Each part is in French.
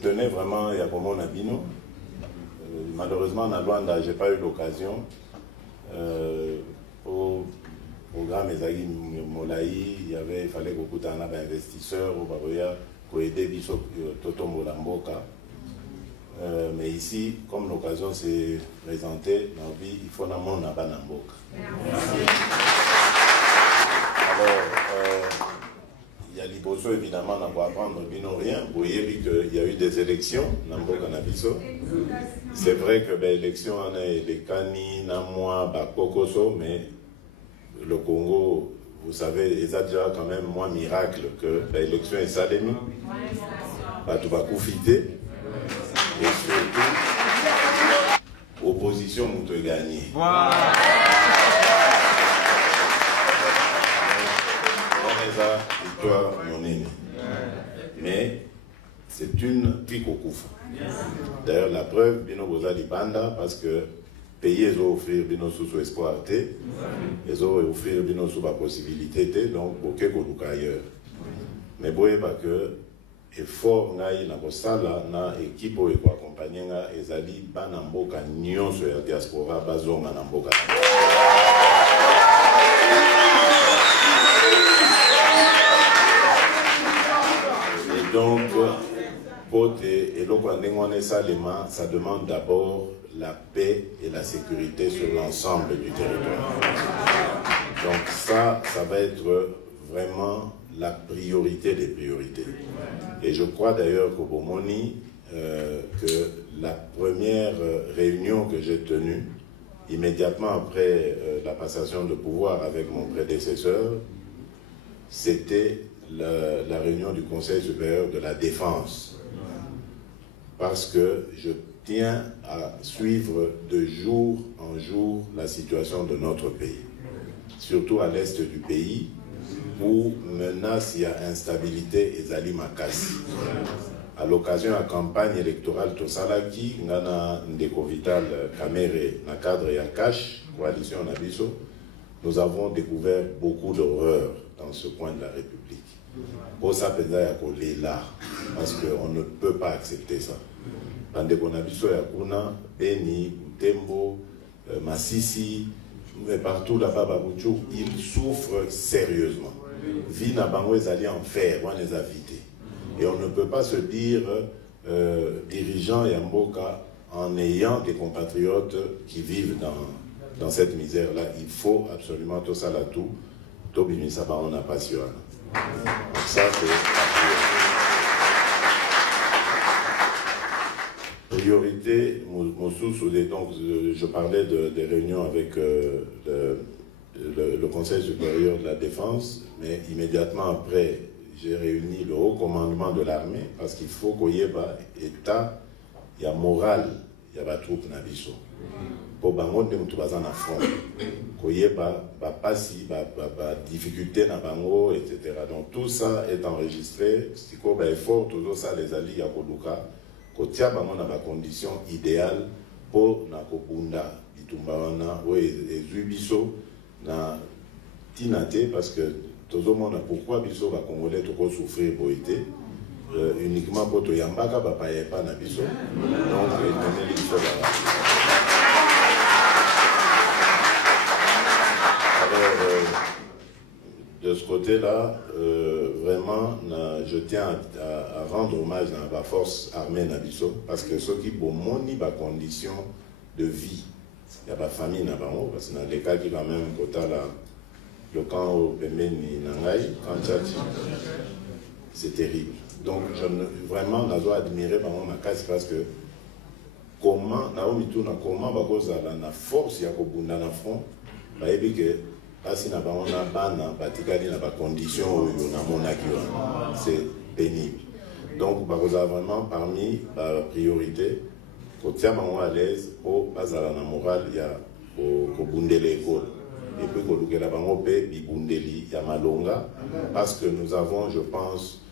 tenais vraiment à comment on a dit nous. Malheureusement, en Luanda, je n'ai pas eu l'occasion. Au programme Ezagi Molaï, il fallait beaucoup d'investisseurs au Baroya pour aider Biso Toto Molamboka. Mais ici, comme l'occasion s'est présentée, il faut que nous Namboka. Alors, il y a l'Iboso, évidemment, on va apprendre rien. Vous voyez qu'il y a eu des élections, Namboka Nabiso. C'est vrai que l'élection, on a les Kani, Namwa, Bakokoso, mais le Congo, vous savez, il y a déjà quand même moins miracle que l'élection est salémie. Tu vas profiter. Et surtout, opposition, vous te gagnez. Victoire monene. Mais c'est une pique au coup. D'ailleurs, la preuve, Bino Boza Libanda, parce que payer, ils ont offert Bino sous espoir, ils ont offert Bino sous la possibilité, donc, au Kekoduka ailleurs. Mais vous voyez pas que effort ngai na kosala na équipe oyo accompagner nga ezali bana mboka nyonso ya diaspora bazonga na mboka. Et donc ça demande d'abord la paix et la sécurité sur l'ensemble du territoire. Donc ça va être vraiment la priorité des priorités. Et je crois d'ailleurs qu'au Bomoni, que la première réunion que j'ai tenue, immédiatement après la passation de pouvoir avec mon prédécesseur, c'était la réunion du Conseil supérieur de la défense. Parce que je tiens à suivre de jour en jour la situation de notre pays. Surtout à l'est du pays, où menace, il y a instabilité et Zali Makasi. À l'occasion de la campagne électorale Tosalaki, Ngana Ndeko Vital Kamere, na cadre Yakash, coalition Nabiso, nous avons découvert beaucoup d'horreurs dans ce coin de la République. Pour ça, là, parce qu'on ne peut pas accepter ça. Ndeko Nabiso Yakuna, Beni, Butembo, Massissi, mais partout là-bas, Babouchou, ils souffrent sérieusement. Vie n'a pas allé en faire, on les a vidés. Et on ne peut pas se dire dirigeant Yamboka en ayant des compatriotes qui vivent dans cette misère-là. Il faut absolument tout ça là tout. Tobimi Saba, on n'a pas su. Donc ça, c'est priorité. Donc, je parlais des réunions avec le Conseil supérieur de la défense, mais immédiatement après, j'ai réuni le haut commandement de l'armée, parce qu'il faut qu'il y ait un état, il y a moral, il y a des troupes nabiso. Pour bango de mutubazana na front, qu'il y ait pas si difficulté na bango, etc. Donc tout ça est enregistré. Si qu'on a effort, tout ça les alliés à Koduka, qu'il y a des conditions idéales pour na Kobunda, Bitumbawana, ou Zubiso, na Tinate, parce que tout le monde a pourquoi Biso va Congolais tout souffrir pour été uniquement pour tout Yambaka, pas na Biso. Donc, il faut de ce côté-là, vraiment, je tiens à rendre hommage à la force armée Nabiso, parce que ceux qui ont moni la condition de vie, il y a la famille Nabango, parce que dans les cas qui va même côté là, le camp au Pemeni Nangai, quand Tchachi, c'est terrible. Donc, vraiment, je dois admirer ma casse parce que comment, comment, la force, il y a un front, parce que c'est pénible. Donc, vous avez vraiment parmi la priorité, quand tu es à l'aise, au bas à la morale, il y a au Bundele école. Et puis, quand tu es à Bundeli, il y a Malonga, parce que nous avons, je pense,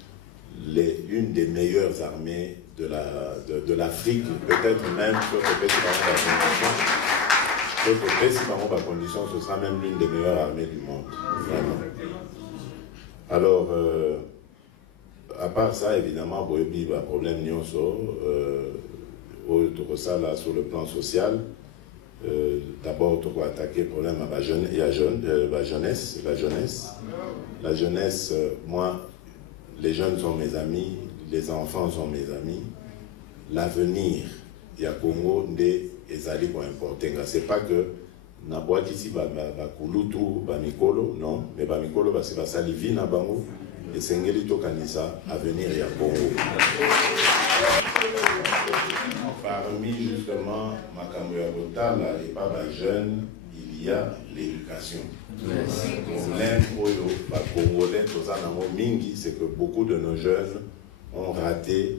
une des meilleures armées de l'Afrique, peut-être même sur le pays de la condition, ce sera même l'une des meilleures armées du monde. Vraiment. Alors, à part ça, évidemment, il y a un problème sur le plan social. D'abord, on va attaquer le problème à la jeunesse. La jeunesse, moi, les jeunes sont mes amis, les enfants sont mes amis. L'avenir, il y a Congo, des ezali pour importer. C'est pas que na boîte ici, bakulutu, bamikolo, non, mais bamikolo, c'est pas ça, livi na bango, et sengeli to kanisa, avenir, il y a Congo. Parmi justement Makamboya Botala et pas jeune, il y a l'éducation. Le problème Congolais, c'est que beaucoup de nos jeunes ont raté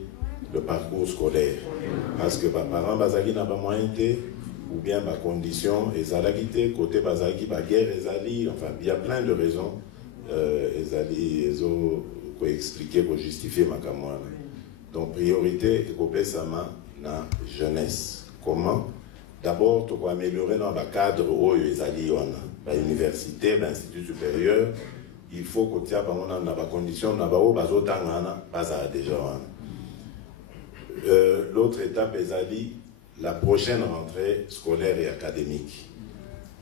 le parcours scolaire. Parce que les parents n'ont pas moyen, ou bien les conditions, ils ont côté bazaki, la guerre, enfin, il y a plein de raisons. Ils ont expliqué pour justifier ma camarade. Donc, priorité, c'est la jeunesse. Comment? D'abord, tu dois améliorer dans le cadre où ils allaient à l'université, à l'institut supérieur. Il faut que tu aies des conditions, déjà. L'autre étape est la prochaine rentrée scolaire et académique.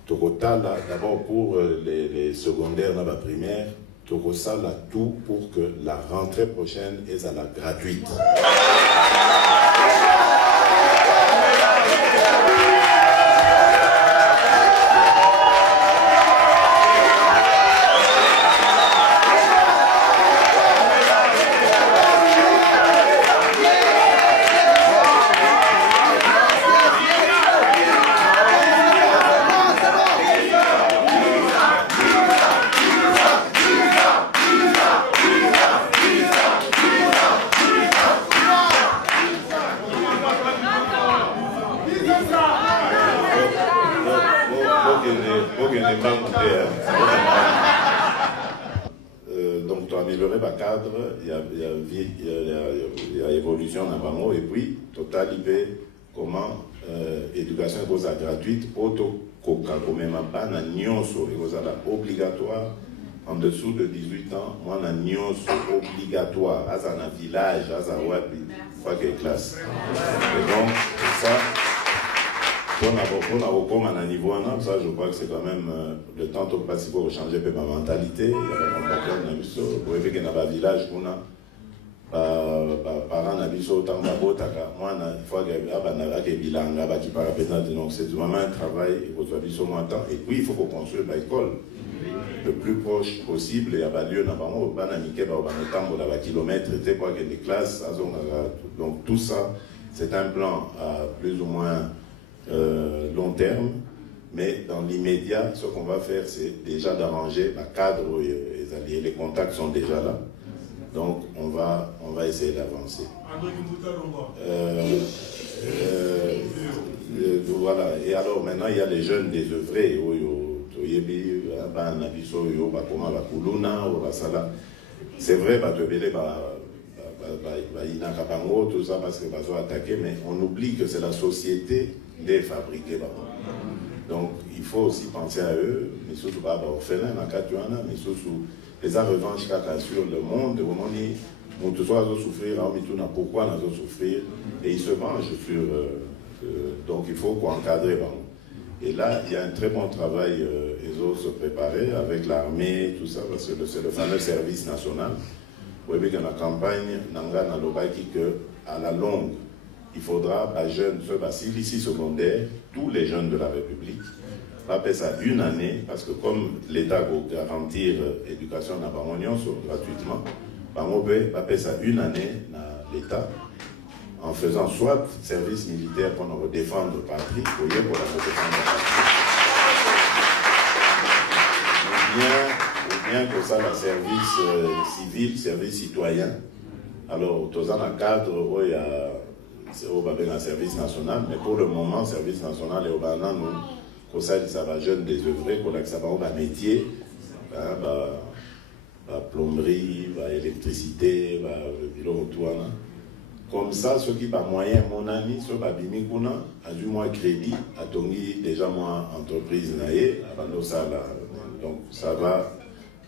D'abord pour les secondaires dans la primaire, tu as tout pour que la rentrée prochaine est à la gratuite. Donc, tu as amélioré le cadre, il y a évolution dans le bango, et puis, tu as libéré comment l'éducation est gratuite, même pas obligatoire, en dessous de 18 ans, moi, on obligatoire, à un village, à un wapi, pas quelle classe. Et donc, ça, pour un niveau ça, je crois que c'est quand même le temps de passer pour changer ma mentalité. Il y a un patron dans le pour éviter qu'il y ait un village, parents dans le tant moi, il faut qu'il y ait bilan, donc c'est vraiment un travail, et puis il faut qu'on construise l'école le plus proche possible, il y a lieu dans kilomètres, des classes, donc tout ça, c'est un plan à plus ou moins long terme, mais dans l'immédiat, ce qu'on va faire, c'est déjà d'arranger le cadre où les contacts sont déjà là. Donc, on va essayer d'avancer. Voilà. Et alors, maintenant, il y a les jeunes désœuvrés. C'est vrai, tout ça parce que attaquer, mais on oublie que c'est la société des fabriqués. Donc il faut aussi penser à eux, mais surtout orphelins, mais surtout les revanches sur le monde, où on doit souffrir, pourquoi on doit souffrir, et ils se vengent sur. Donc il faut encadrer. Et là, il y a un très bon travail, ils ont se préparer avec l'armée, tout ça, parce que c'est le fameux service national. Vous voyez que dans la campagne, à la longue, il faudra, jeunes, ceux ici secondaire, tous les jeunes de la République, va faire ça une année, parce que comme l'État va garantir l'éducation dans gratuitement, va faire ça une année dans l'État, en faisant soit service militaire pour nous défendre la patrie, pour la défendre la patrie, ou bien que ça, le service civil, service citoyen. Alors, tout ça dans le cadre où il y a un service national, mais pour le moment, le service national est au Bana, nous, comme ça, ça va jeune désœuvré, pour ça va un métier, plomberie, électricité, bureau autour. Comme ça, ceux qui ont moyen, mon ami, ceux qui ont du moins crédit, a déjà moins entreprise, donc ça va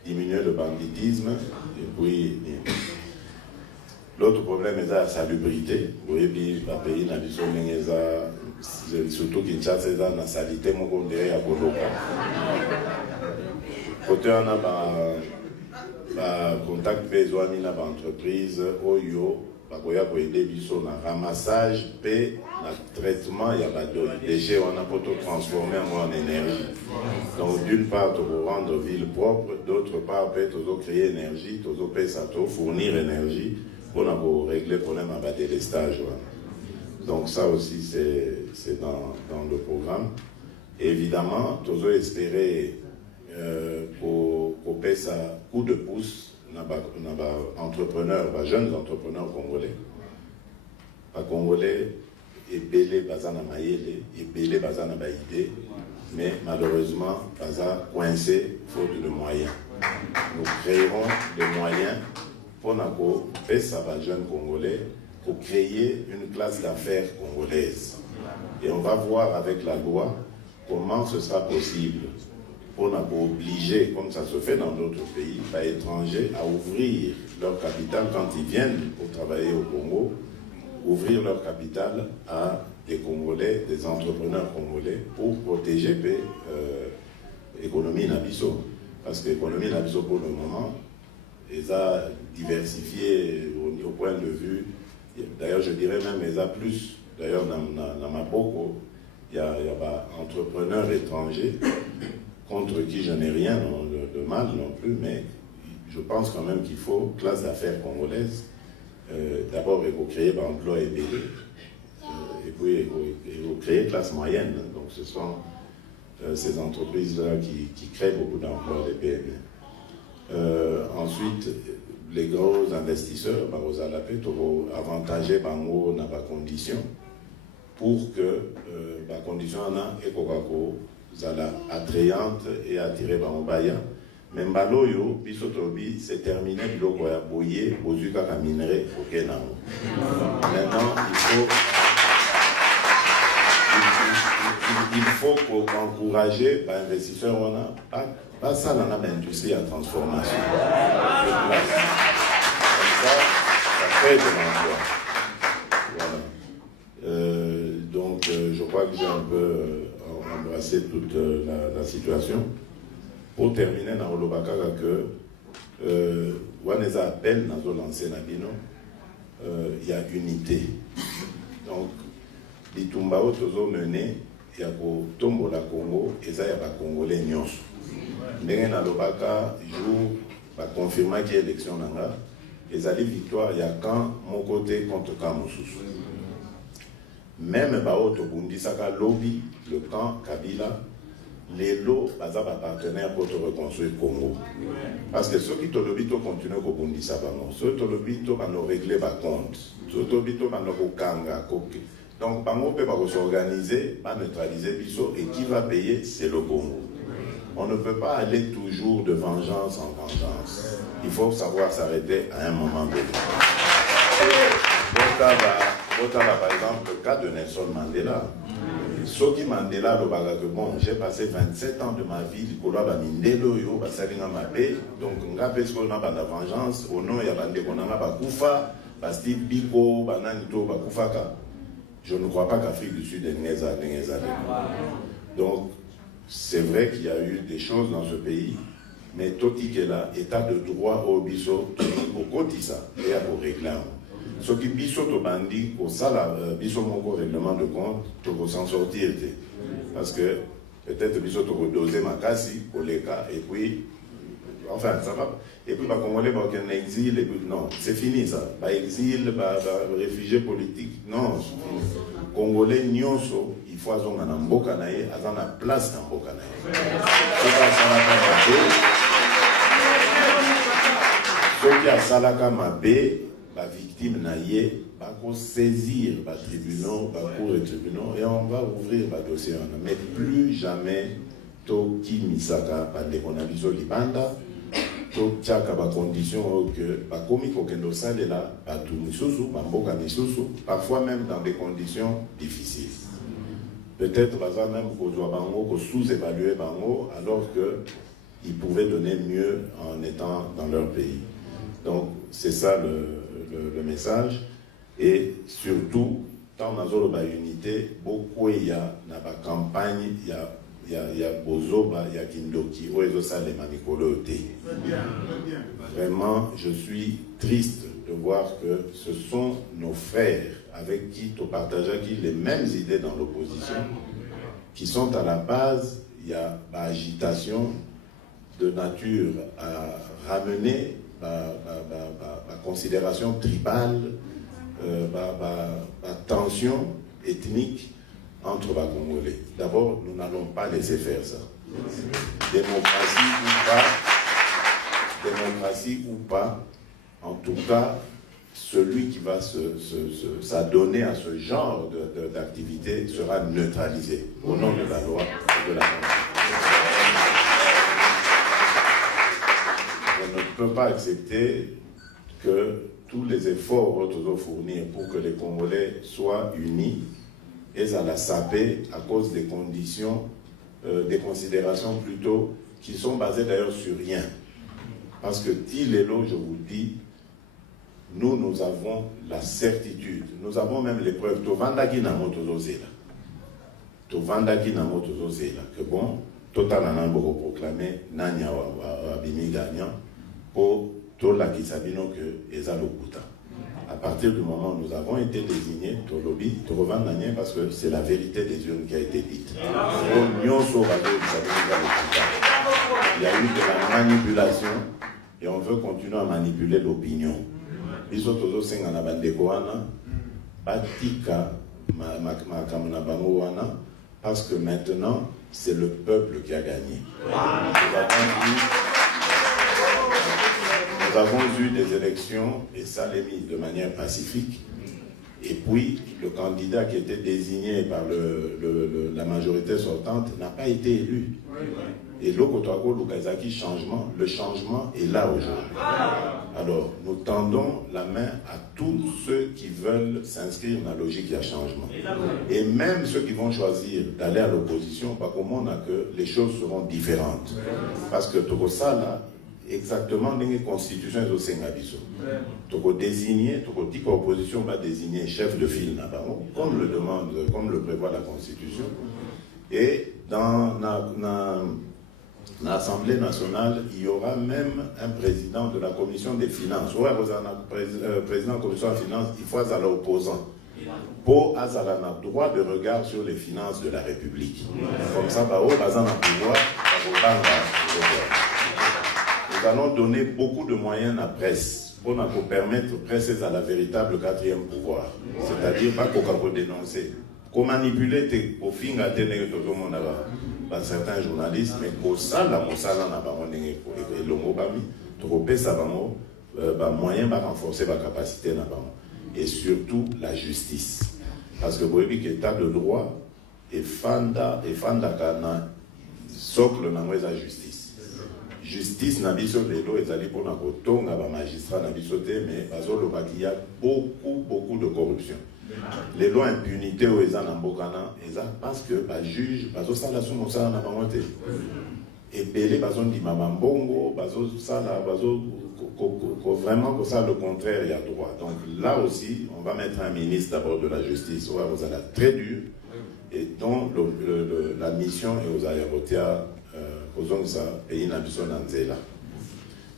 diminuer le banditisme, et puis L'autre problème est la salubrité. Vous voyez, puis le pays n'a surtout Kinshasa, c'est la salité, mon condé à Boloka. Côté on a contact besoin d'une entreprise, Oyo, bakoya ko aider biso na ramassage et na traitement il y a pas de déchets on a pour transformer en énergie. Donc d'une part pour rendre ville propre, d'autre part peut créer énergie, peut ça fournir énergie pour régler le problème à délestage. Donc ça aussi c'est dans le programme. Et évidemment, tous espérer pour payer ça coup de pouce entrepreneurs, jeunes entrepreneurs congolais. Les Congolais, et belé bazana maïle, et belé bazana baïdé, mais malheureusement, baza coincé faute de moyens. Nous créerons des moyens pour payer ça jeunes Congolais pour créer une classe d'affaires congolaise. Et on va voir avec la loi comment ce sera possible. On a obligé, comme ça se fait dans d'autres pays, par étrangers, à ouvrir leur capital quand ils viennent pour travailler au Congo, ouvrir leur capital à des Congolais, des entrepreneurs congolais, pour protéger l'économie Nabiso. Parce que l'économie Nabiso, pour le moment, ils a diversifié au point de vue, d'ailleurs je dirais même, ils a plus, d'ailleurs dans Maboko, il y a entrepreneurs étrangers, contre qui je n'ai rien de mal non plus, mais je pense quand même qu'il faut classe d'affaires congolaise. D'abord, il faut créer l'emploi et puis il faut créer classe moyenne. Donc ce sont ces entreprises-là qui créent beaucoup d'emplois, les PME. Ensuite, les gros investisseurs, vous allez avantager dans la condition pour que la condition est attrayante et attirée par Mobaya. Mais Mbaloyo, Bisotobi, c'est terminé, biloko ya boye, bozuka ka minerai, ok nango. Maintenant, il faut encourager les investisseurs, on a pas ça dans l'industrie à transformation. Comme ça crée de l'emploi. Voilà. Donc, je crois que j'ai un peu embrasser toute la situation. Pour terminer, dans le Bakara, on les appelle dans le lancer Nabino, il y a unité. Donc, les Tumbao Tozo mené, il y a Tombo la Congo, et ça, il y a des Congolais Nyos. Dans le Bakara, jour, va confirmer qu'il y a élection, et ça, les victoires, il y a quand mon côté contre Kamoussous. Même Bao Tobundi Saka lobby, le camp Kabila, les lots, bazar partenaires pour te reconstruire le Congo. Parce que ceux qui te lobby, tu continues à Bundi Saka, ceux qui te lobby, tu vas nous régler les comptes. Ceux qui te lobby, tu vas nous kanga. Donc, on peut s'organiser, pas neutraliser Bisso, et qui va payer, c'est le Congo. On ne peut pas aller toujours de vengeance en vengeance. Il faut savoir s'arrêter à un moment donné. Par exemple, le cas de Nelson Mandela. Soki Mandela, bon, j'ai passé 27 ans de ma vie, donc on a la vengeance, au nom, il y a Bakufa, Steve Biko, Bananito, Bakufaka. Je ne crois pas qu'Afrique du Sud est Néza. Donc, c'est vrai qu'il y a eu des choses dans ce pays, mais Toti Kela, état de droit au biso, au Kotisa, et à vos réclames. Ce qui biso to bandi au sala biso mon règlement de compte pour s'en sortir parce que peut-être biso to doser ma kasi pour les cas et puis enfin ça va et puis Congolais va en exil et puis non c'est fini ça ba exil ba réfugié politique non Congolais nyonso il faut azonga na mboka na ye azana place na mboka na ye soki asalaka mabe la victime naïe va saisir les tribunaux, les cours et tribunaux, et on va ouvrir le dossier. Mais plus jamais, Toki Misaka, Pandekonabiso Libanda, Tokiaka, la condition que, comme Kokendo Sale là, Batu Misusu, Bamboka Misusu, parfois même dans des conditions difficiles. Peut-être, même qu'on doit sous-évaluer Bango, alors qu'ils pouvaient donner mieux en étant dans leur pays. Donc, c'est ça le message. Et surtout, tant dans la unité, beaucoup il y a dans la campagne, il y a Bozoba, il y a Kindoki, où ils ont ça les manicolotés. Vraiment, je suis triste de voir que ce sont nos frères avec qui tu partages les mêmes idées dans l'opposition, qui sont à la base, il y a l'agitation de nature à ramener la considération tribale, la tension ethnique entre les Congolais. D'abord, nous n'allons pas laisser faire ça. Démocratie ou pas, en tout cas, celui qui va s'adonner à ce genre d'activité sera neutralisé au nom de la loi et de la Constitution. On ne peut pas accepter que tous les efforts que fournir pour que les Congolais soient unis et à la saper à cause des conditions, des considérations plutôt qui sont basées d'ailleurs sur rien. Parce que Tilélo, je vous dis, nous avons la certitude, nous avons même les preuves. Tovandaki na motozozela. Tovandaki na motozozela. Que bon, total en a proclamé Nanya Wabimi gagnant pour tout la Kisabino que Eza Lokuta. À partir du moment où nous avons été désignés, Tolobi, Trovandanya, parce que c'est la vérité des urnes qui a été dite. Il y a eu de la manipulation et on veut continuer à manipuler l'opinion. Parce que maintenant, c'est le peuple qui a gagné. Nous avons eu des élections, et ça l'est mis de manière pacifique, et puis le candidat qui était désigné par la majorité sortante n'a pas été élu. Et l'Okotoago, Lukazaki, le changement est là aujourd'hui. Alors, nous tendons la main à tous ceux qui veulent s'inscrire dans la logique de changement. Et même ceux qui vont choisir d'aller à l'opposition, pas comment on a que les choses seront différentes. Parce que tout ça, là, exactement dans les constitutions au Sengabiso. Toko désigner, toko dit que l'opposition va désigner chef de file comme le demande, comme le prévoit la Constitution. Et dans l'Assemblée nationale, il y aura même un président de la commission des finances. Ouais, vous avez un président de la commission des finances, il faut à l'opposant. Pour avoir un droit de regard sur les finances de la République. Comme ça, bah, bazan a pouvoir, nous allons donner beaucoup de moyens à la presse pour nous permettre de presser à la véritable quatrième pouvoir. C'est-à-dire pas qu'on peut dénoncer. Qu'on manipule au fin à certains journalistes, mais pour ça, la moyen va renforcer la capacité. Et surtout la justice. Parce que vous voyez que l'état de droit est fanda kana socle dans la justice. Justice n'a biso lelo ezali pour na kotonga ba magistrat na biso te mais bazolo il y a beaucoup de corruption. Les lois impunité au eza na mbokana eza parce que ba juge bazo sala sumo sala na bango te. Et belé bazo ndima mbongo bazo sala bazo vraiment que ça le contraire il y a droit. Donc là aussi on va mettre un ministre d'abord de la justice où vous allez très dur et dont la mission est aux aéroports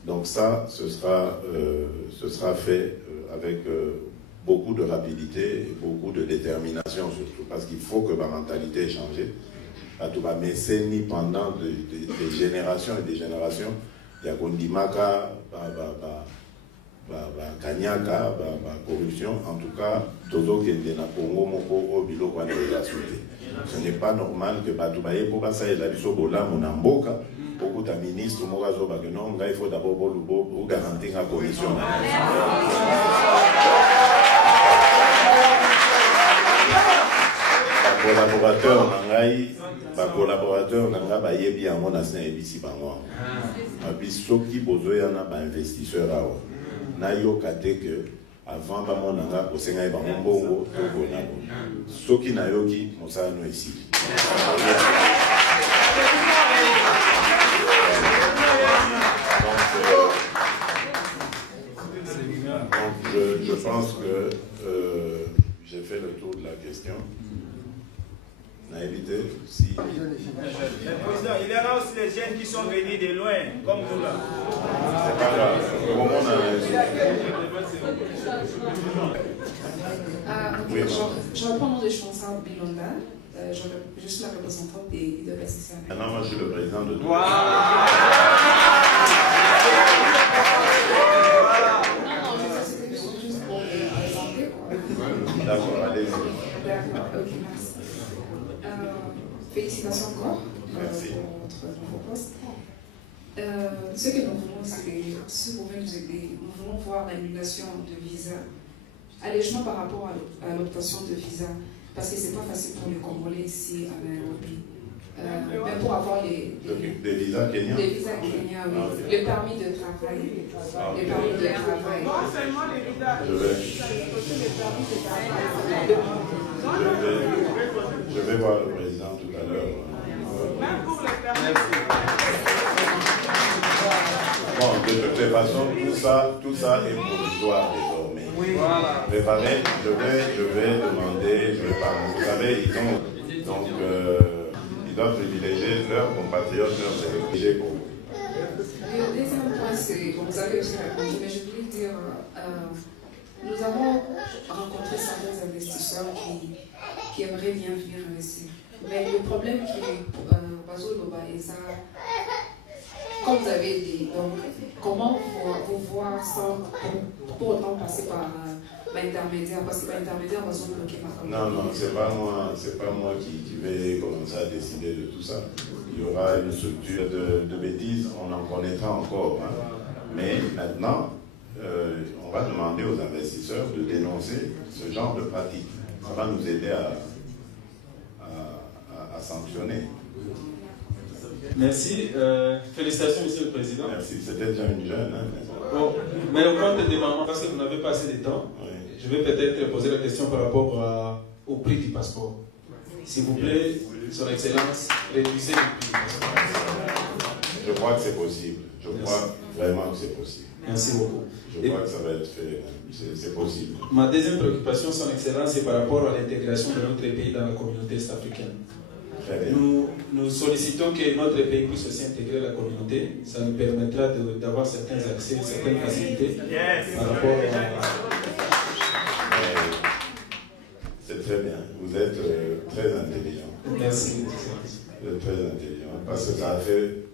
donc ça, ce sera fait avec beaucoup de rapidité et beaucoup de détermination surtout, parce qu'il faut que ma mentalité ait changé. Mais pendant des générations et des générations, il y a Gondimaka, Kanyaka, corruption, en tout cas, Tozo Kende na Congo Moko Obilo Kwane Souté. Ce n'est pas normal que Batoubaye pour passer la biso bola monamboka beaucoup de ministres morazo bagnon il faut d'abord pour garantir la commission. Collaborateur nanga ba yebi yango na sina ebisi bango. Abiso ki bozo yana ba investisseur awa. Na yo kate que avant ba monanga ko senga ba mbongo to bonabo. Soki na yoki mosala no ici. Donc je pense que j'ai fait le tour de la question. On a évité si... Le président, il y en a aussi les jeunes qui sont venus de loin, comme nous là. C'est pas grave. Comment on a... Je reprends le nom de Chonsa Bilonda. Je suis la représentante des SCCA. Maintenant, moi, je suis le président de... Non, c'était juste pour présenter. D'accord, allez-y. D'accord, ok, merci. Félicitations encore pour votre nouveau poste. Ce que nous voulons, c'est, si vous pouvez nous aider, nous voulons voir l'annulation de visa, allègement par rapport à l'obtention de visa, parce que c'est pas facile pour les Congolais ici à Nairobi. Même pour avoir des visas kenyans. Des visas kenyans, oui. Le permis de travail. Le permis de travail. Non seulement les visas, Je vais voir le président tout à l'heure. même pour les permis. Bon, de toute façon, tout ça est provisoire désormais. Oui, voilà. Préparez, je vais demander, je vais parler. Vous savez, ils doivent privilégier leurs compatriotes, leurs étrangers pour vous. Le deuxième point, c'est, vous avez aussi répondu, mais je voulais dire, nous avons rencontré certains investisseurs qui aimeraient bien venir investir. Mais le problème qui est, Bazoloba et ça, comme vous avez dit, donc, comment vous voir sans pour autant passer par l'intermédiaire, parce que l'intermédiaire va se bloquer par Non, c'est pas moi qui vais commencer à décider de tout ça. Il y aura une structure de bêtises, on en connaîtra encore. Hein. Mais maintenant, on va demander aux investisseurs de dénoncer ce genre de pratique. Ça va nous aider à sanctionner. Merci. Félicitations, Monsieur le Président. Merci. C'était déjà une jeune. Hein, bon, mais au compte des mamans, parce que vous n'avez pas assez de temps, oui. Je vais peut-être poser la question par rapport au prix du passeport. S'il vous plaît, Son Excellence, réduisez le prix du passeport. Je crois que c'est possible. Je crois vraiment que c'est possible. Merci beaucoup. Je crois que ça va être fait. C'est possible. Ma deuxième préoccupation, Son Excellence, c'est par rapport à l'intégration de notre pays dans la communauté est-africaine. Nous sollicitons que notre pays puisse aussi intégrer la communauté. Ça nous permettra d'avoir certains accès, certaines facilités par rapport à... C'est très bien. Vous êtes très intelligent. Merci. Vous êtes très intelligent parce que ça a fait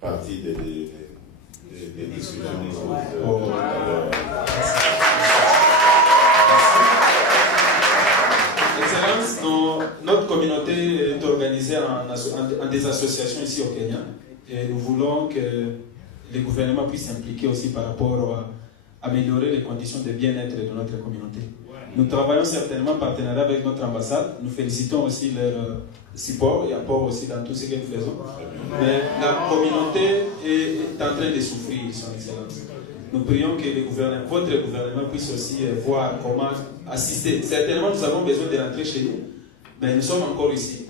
partie des discussions de tout à l'heure. Excellence, notre communauté est organisée en des associations ici au Kenya et nous voulons que les gouvernements puissent s'impliquer aussi par rapport à améliorer les conditions de bien-être de notre communauté. Nous travaillons certainement en partenariat avec notre ambassade. Nous félicitons aussi leur support et apport aussi dans tout ce que nous faisons. Mais la communauté est en train de souffrir, Son Excellence. Nous prions que votre gouvernement puisse aussi voir comment assister. Certainement, nous avons besoin de rentrer chez nous, mais nous sommes encore ici.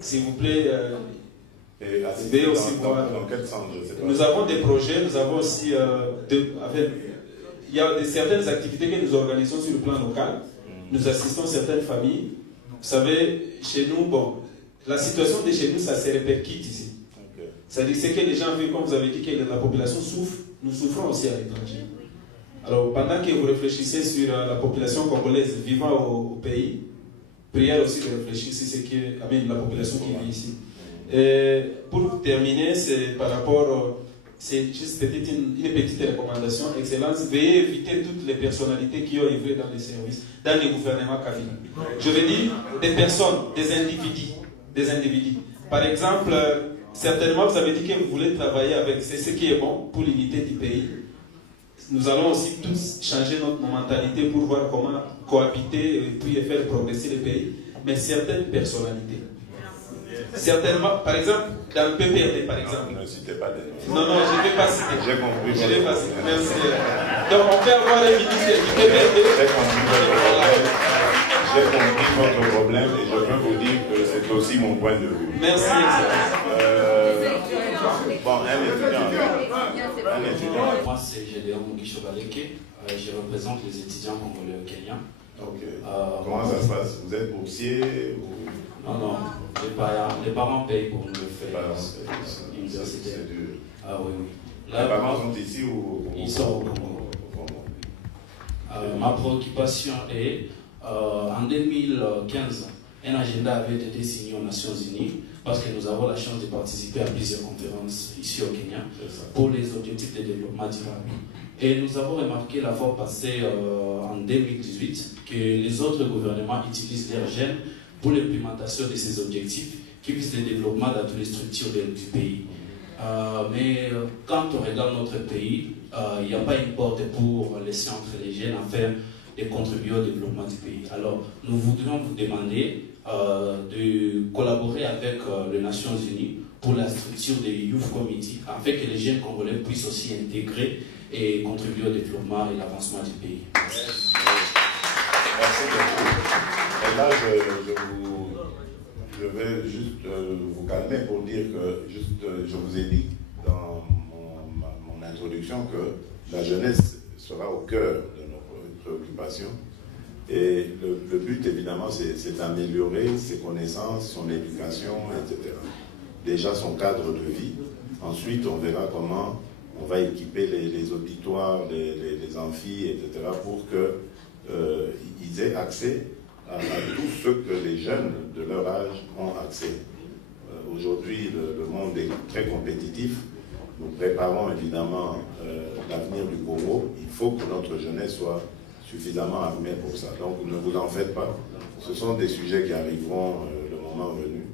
S'il vous plaît, veuillez aussi voir. Dans quel sens, je sais pas. Nous avons des projets, nous avons aussi il y a certaines activités que nous organisons sur le plan local. Nous assistons certaines familles. Vous savez, chez nous, bon, la situation de chez nous, ça se répercute ici. Okay. C'est-à-dire que les gens vivent, comme vous avez dit, que la population souffre, nous souffrons aussi à l'étranger. Alors, pendant que vous réfléchissez sur la population congolaise vivant au pays, prière aussi de réfléchir sur ce qui est la population qui vit ici. Et pour terminer, c'est par rapport... C'est juste une petite recommandation. Excellence, veuillez éviter toutes les personnalités qui ont œuvré dans les services, dans les gouvernements Kabila. Je veux dire des personnes, des individus. Par exemple, certainement vous avez dit que vous voulez travailler avec, c'est ce qui est bon pour l'unité du pays. Nous allons aussi tous changer notre mentalité pour voir comment cohabiter et puis faire progresser le pays. Mais certaines personnalités, certainement, par exemple, dans le PPRD, par exemple. Ne citez pas des noms. Non, je ne vais pas citer. J'ai compris. Je ne vais pas citer. Merci. Donc, on peut avoir les ministres du PPRD. J'ai compris votre problème et je peux vous dire que C'est aussi mon point de vue. Merci. Bon, un étudiant. Moi, c'est Gédéon Mugishobaleke. Je représente les étudiants congolais au Kenya. Ok. Comment ça se passe? Vous êtes boursier ou... Non, les parents payent pour nous faire l'université. C'est dur. Ah oui. Les parents sont ici ou... Ils sont au Congo. Ma préoccupation est, en 2015, un agenda avait été signé aux Nations Unies parce que nous avons la chance de participer à plusieurs conférences ici au Kenya pour les objectifs de développement durable. Et nous avons remarqué la fois passée, en 2018, que les autres gouvernements utilisent leurs jeunes pour l'implémentation de ces objectifs qui visent le développement dans toutes les structures du pays. Mais quand on regarde notre pays, il n'y a pas une porte pour laisser entrer les jeunes afin de contribuer au développement du pays. Alors, nous voudrions vous demander de collaborer avec les Nations Unies pour la structure des Youth Committee, afin que les jeunes congolais puissent aussi intégrer et contribuer au développement et l'avancement du pays. Merci beaucoup. Et là, je vais juste vous calmer pour dire que, je vous ai dit dans mon introduction que la jeunesse sera au cœur de nos préoccupations. Et le but, évidemment, c'est d'améliorer ses connaissances, son éducation, etc. Déjà son cadre de vie. Ensuite, on verra comment on va équiper les auditoires, les amphis, etc. pour qu'ils aient accès à tout ce que les jeunes de leur âge ont accès. Aujourd'hui, le monde est très compétitif. Nous préparons évidemment l'avenir du Congo. Il faut que notre jeunesse soit suffisamment armée pour ça. Donc ne vous en faites pas. Ce sont des sujets qui arriveront le moment venu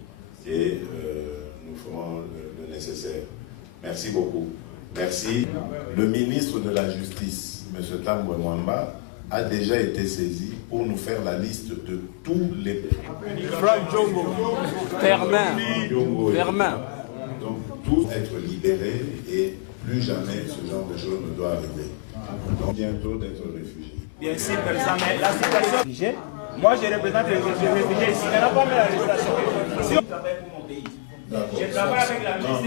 et nous ferons le nécessaire. Merci beaucoup. Merci. Le ministre de la Justice, M. Tambwe Mwamba, a déjà été saisi pour nous faire la liste de tous les... Franck Djongo, Vermin. Donc, tous être libérés et plus jamais ce genre de choses ne doit arriver. Donc, bientôt d'être réfugiés. Bien sûr, président, mais la situation... Moi, je représente les réfugiés ici. Il n'y en a pas mis la législation. Si on travaille pour mon pays, je travaille avec la ministre.